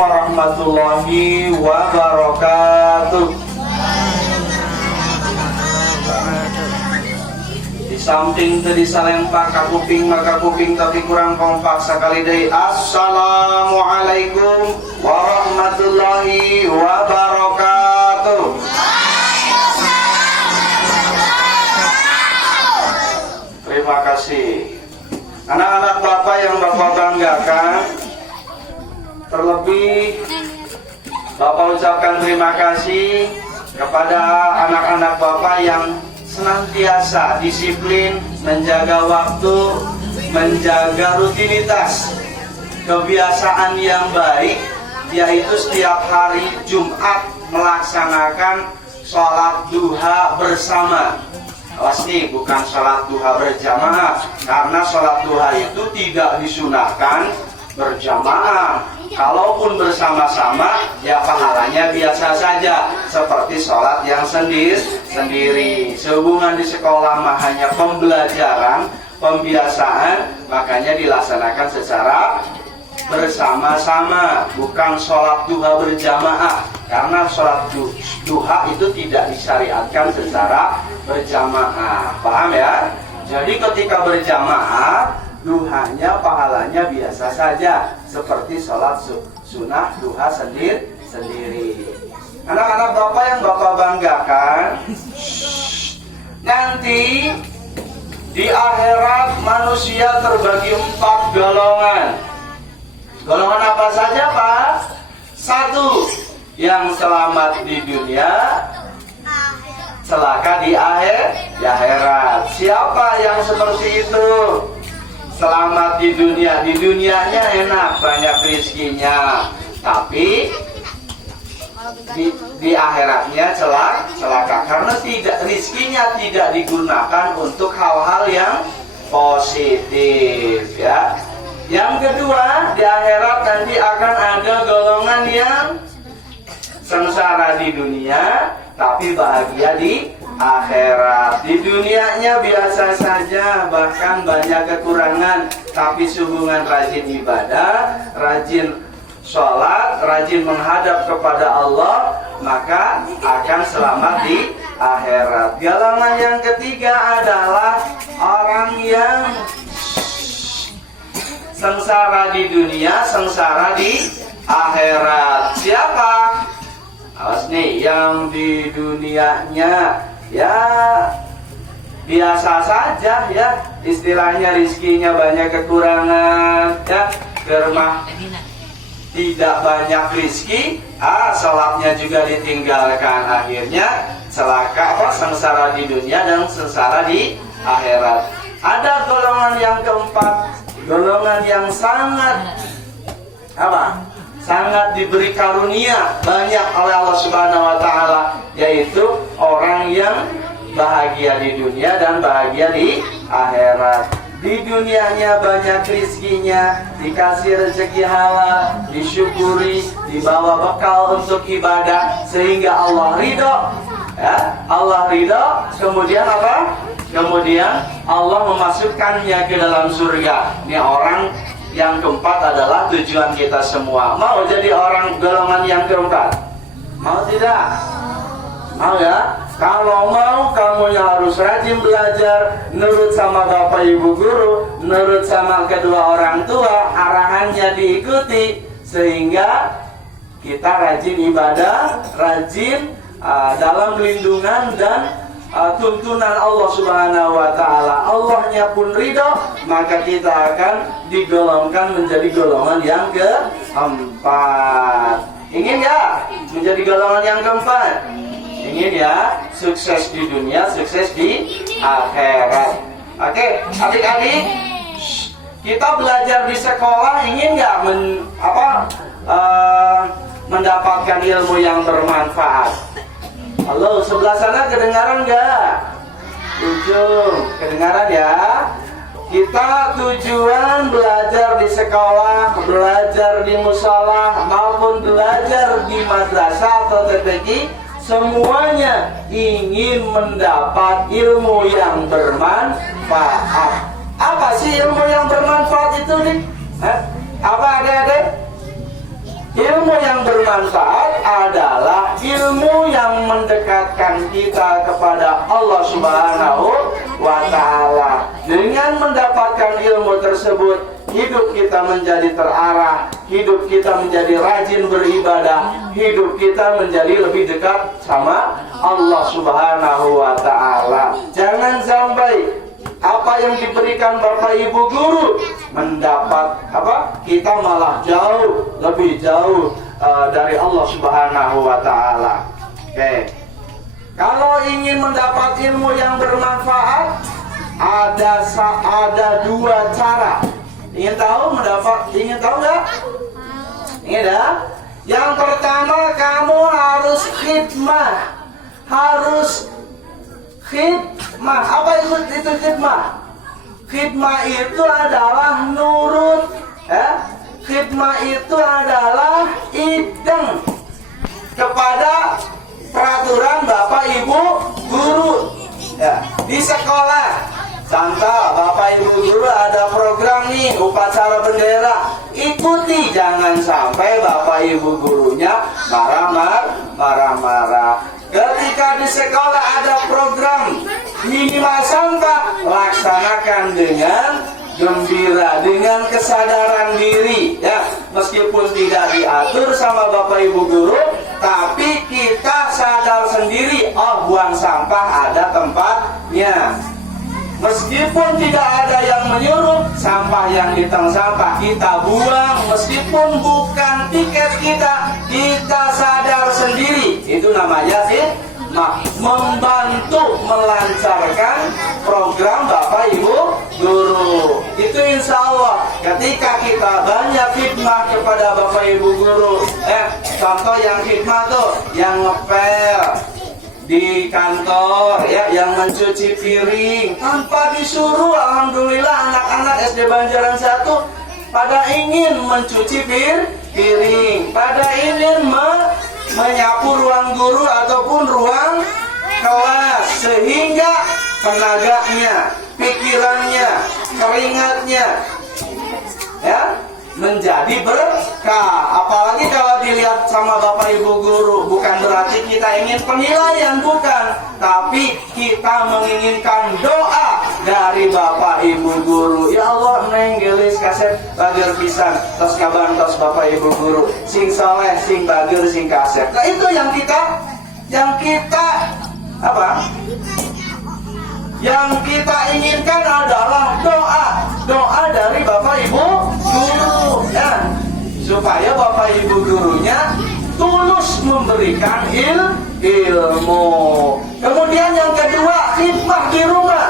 warahmatullahi wabarakatuh. Di samping tadi salempak ka kuping maka kuping tapi kurang kompak sekali deui. Assalamualaikum warahmatullahi wabarakatuh. Terima kasih. Anak-anak Bapak yang Bapak banggakan, terlebih Bapak ucapkan terima kasih kepada anak-anak Bapak yang senantiasa disiplin, menjaga waktu, menjaga rutinitas, kebiasaan yang baik, yaitu setiap hari Jumat melaksanakan sholat duha bersama. Pasti bukan sholat duha berjamaah, karena sholat duha itu tidak disunahkan berjamaah. Kalaupun bersama-sama, ya pahalanya biasa saja, seperti sholat yang sendiri. Sehubungan di sekolah mah hanya pembelajaran, pembiasaan, makanya dilaksanakan secara bersama-sama, bukan sholat duha berjamaah. Karena sholat duha itu tidak disyariatkan secara berjamaah. Paham ya? Jadi ketika berjamaah, duhanya pahalanya biasa saja, seperti sholat sunnah duha sendiri. Anak-anak Bapak yang Bapak banggakan, nanti di akhirat manusia terbagi 4 golongan. Golongan apa saja, Pak? 1, yang selamat di dunia, celaka di akhirat. Siapa yang seperti itu? Selamat di dunia, di dunianya enak, banyak rezekinya, tapi di akhiratnya celaka karena rezekinya tidak digunakan untuk hal-hal yang positif, ya. Yang kedua, di akhirat nanti akan ada golongan yang sengsara di dunia tapi bahagia di akhirat. Di dunianya biasa saja, bahkan banyak kekurangan, tapi sehubungan rajin ibadah, rajin sholat, rajin menghadap kepada Allah, maka akan selamat di akhirat. Golongan yang ketiga adalah orang yang sengsara di dunia, sengsara di akhirat. Siapa? Awas nih, yang di dunianya ya biasa saja, ya, istilahnya rizkinya banyak kekurangan, ya, ke rumah tidak banyak rizki, sholatnya juga ditinggalkan, akhirnya celaka, sengsara di dunia dan sengsara di akhirat. Ada golongan yang keempat, golongan yang sangat sangat diberi karunia banyak oleh Allah Subhanahu wa taala, yaitu orang yang bahagia di dunia dan bahagia di akhirat. Di dunianya banyak rezekinya, dikasih rezeki halal, disyukuri, dibawa bekal untuk ibadah sehingga Allah ridho. Ya, Allah ridho, kemudian apa? Kemudian Allah memasukkannya ke dalam surga. Ini orang yang keempat adalah tujuan kita semua. Mau jadi orang golongan yang keempat? Mau tidak? Mau ya? Kalau mau, kamu yang harus rajin belajar, nurut sama bapak ibu guru, nurut sama kedua orang tua, arahannya diikuti, sehingga kita rajin ibadah, rajin dalam lindungan dan tuntunan Allah Subhanahu wa taala. Allahnya pun ridho, maka kita akan digolongkan menjadi golongan yang keempat. Ingin ya menjadi golongan yang keempat? Ingin ya, sukses di dunia, sukses di akhirat. Oke, adik-adik, kita belajar di sekolah, ingin nggak mendapatkan ilmu yang bermanfaat? Halo, sebelah sana kedengaran nggak? Ujung, kedengaran ya? Kita tujuan belajar di sekolah, belajar di musola, maupun belajar di madrasah atau TPQ, semuanya ingin mendapat ilmu yang bermanfaat. Apa sih ilmu yang bermanfaat itu nih? Apa adik-adik? Ilmu ilmu yang bermanfaat adalah ilmu yang mendekatkan kita kepada Allah Subhanahu wa Ta'ala. Dengan mendapatkan ilmu tersebut, hidup kita menjadi terarah, hidup kita menjadi rajin beribadah, hidup kita menjadi lebih dekat sama Allah Subhanahu wa Ta'ala. Jangan sampai apa yang diberikan Bapak Ibu guru mendapat kita malah jauh, lebih jauh dari Allah Subhanahu wa Ta'ala. Oke. Kalau ingin mendapat ilmu yang bermanfaat, ada dua cara. Ingin tahu nggak? Ingin ya? Yang pertama, kamu harus khidmah. Apa itu khidmah? Khidmah itu adalah nurut, khidmah itu adalah ideng kepada peraturan Bapak Ibu guru. Ya, di sekolah, contoh Bapak Ibu guru ada program nih, upacara bendera, ikuti. Jangan sampai Bapak Ibu gurunya marah-marah. Ketika di sekolah ada program minimal sampah, laksanakan dengan gembira, dengan kesadaran diri, ya. Meskipun tidak diatur sama Bapak Ibu guru, tapi kita sadar sendiri, oh buang sampah ada tempatnya. Meskipun tidak ada yang menyuruh, sampah yang di tong sampah kita buang. Meskipun bukan tiket kita sadar sendiri. Itu namanya membantu melancarkan program Bapak Ibu guru. Itu insya Allah ketika kita banyak khidmah kepada Bapak Ibu guru. Contoh yang khidmah tuh, yang ngepel di kantor, ya, yang mencuci piring tanpa disuruh. Alhamdulillah anak-anak SD Banjaran 1 pada ingin mencuci piring, pada ingin menyapu ruang guru ataupun ruang kelas, sehingga tenaganya, pikirannya, keringatnya, ya, menjadi berkah. Apalagi kalau dilihat sama Bapak Ibu guru, bukan berarti kita ingin penilaian, bukan, tapi kita menginginkan doa dari Bapak Ibu guru. Ya Allah, neng gelis kaset bager pisan, tos kabantos Bapak Ibu guru, sing soleh, sing bager, sing kaset. Nah, itu yang kita yang kita inginkan adalah doa dari Bapak Ibu guru, ya, supaya Bapak Ibu gurunya tulus memberikan ilmu. Kemudian yang kedua, khidmah di rumah.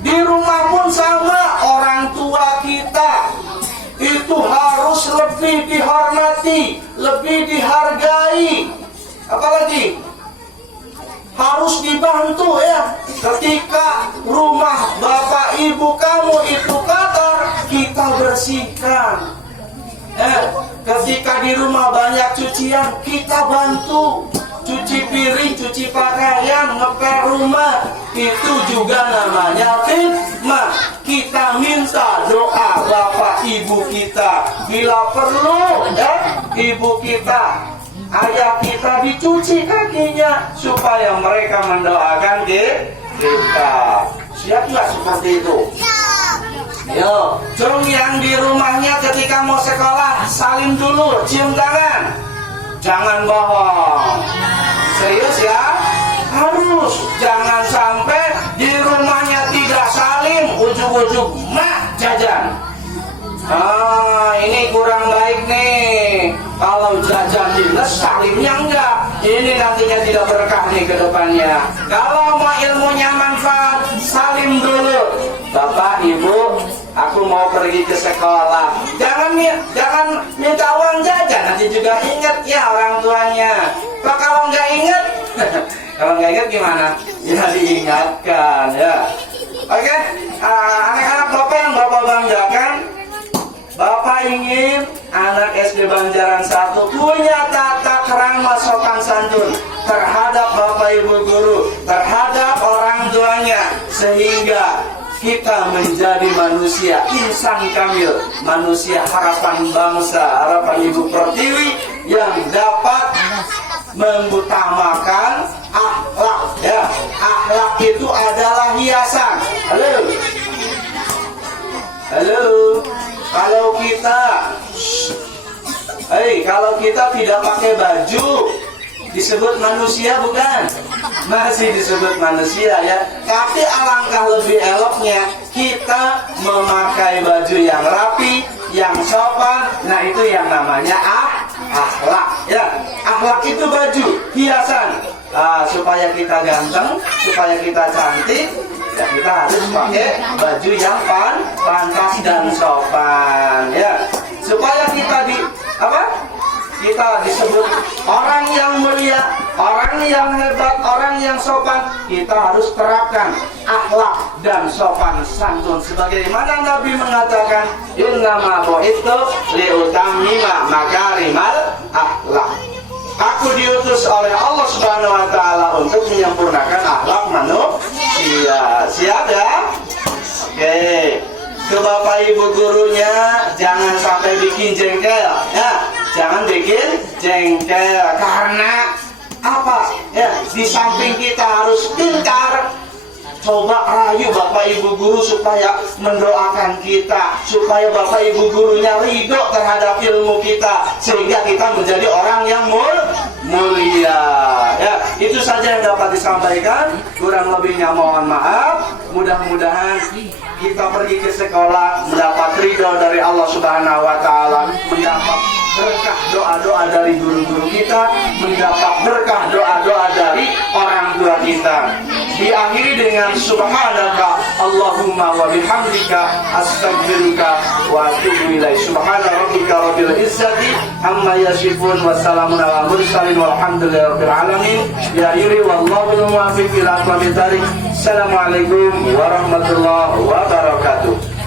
Di rumah pun sama, orang tua kita itu harus lebih dihormati, lebih dihargai. Apalagi harus dibantu, ya. Ketika rumah Bapak Ibu kamu itu kotor, kita bersihkan. Ketika di rumah banyak cucian, kita bantu. Cuci piring, cuci pakaian, ngepel rumah, itu juga namanya khidmah. Kita minta doa Bapak Ibu kita. Bila perlu, ya, ibu kita, ayah kita dicuci kakinya supaya mereka mendoakan kita. Siap nggak seperti itu? Yo, cung yang di rumahnya ketika mau sekolah salim dulu, cium tangan, jangan bohong. Serius ya? Harus. Jangan sampai di rumahnya tidak salim, ujuk-ujuk mak jajan. Ini kurang baik nih. Kalau jajan dinas salimnya enggak, ini nantinya tidak berkah nih ke depannya. Kalau mau ilmunya manfaat, salim dulu. Bapak, Ibu, aku mau pergi ke sekolah. Jangan minta uang jajan, nanti juga ingat ya orang tuanya. Kalau nggak ingat, kalau nggak ingat gimana? Ya diingatkan, ya. Oke, anak-anak Bapak yang Bapak banggakan, Bapak ingin anak SD Banjaran 1 punya tata krama sopan santun terhadap Bapak Ibu guru, terhadap orang tuanya, sehingga kita menjadi manusia insan kamil, manusia harapan bangsa, harapan Ibu Pertiwi yang dapat mengutamakan akhlak, ya. Akhlak itu adalah hiasan. Halo, halo. Kalau kita tidak pakai baju, disebut manusia bukan? Masih disebut manusia, ya. Tapi alangkah lebih eloknya kita memakai baju yang rapi, yang sopan. Nah, itu yang namanya akhlak, ya. Akhlak itu baju, hiasan. Supaya kita ganteng, supaya kita cantik, ya kita harus pakai baju yang pantas dan sopan, ya. Supaya kita kita disebut orang yang mulia, orang yang hebat, orang yang sopan. Kita harus terapkan akhlak dan sopan santun sebagaimana Nabi mengatakan, innama bu'itsu liutammima makarimal akhlak. Aku diutus oleh Allah Subhanahu wa taala untuk menyempurnakan akhlak manusia. Siap ya? Oke. Ke Bapak Ibu gurunya jangan sampai bikin jengkel, ya. Jangan bikin jengkel karena apa? Ya, di samping kita harus pintar, coba rayu Bapak Ibu guru supaya mendoakan kita, supaya Bapak Ibu gurunya ridho terhadap ilmu kita, sehingga kita menjadi orang yang mulia. Ya, itu saja yang dapat disampaikan. Kurang lebihnya mohon maaf. Mudah-mudahan kita pergi ke sekolah mendapat ridho dari Allah Subhanahu wa taala, mendapat berkah doa-doa dari guru-guru kita, mendapat berkah doa-doa dari orang tua kita. Diakhiri dengan subhanaka Allahumma wa bihamdika astaghfiruka wa atubu ilaik. Subhana rabbika rabbil izzati amma yasifun wa salamun ala mursalin walhamdulillahi rabbil alamin. Ya yuri wallahu muwaffiq ila aqwamit thariq. Assalamualaikum warahmatullahi wabarakatuh.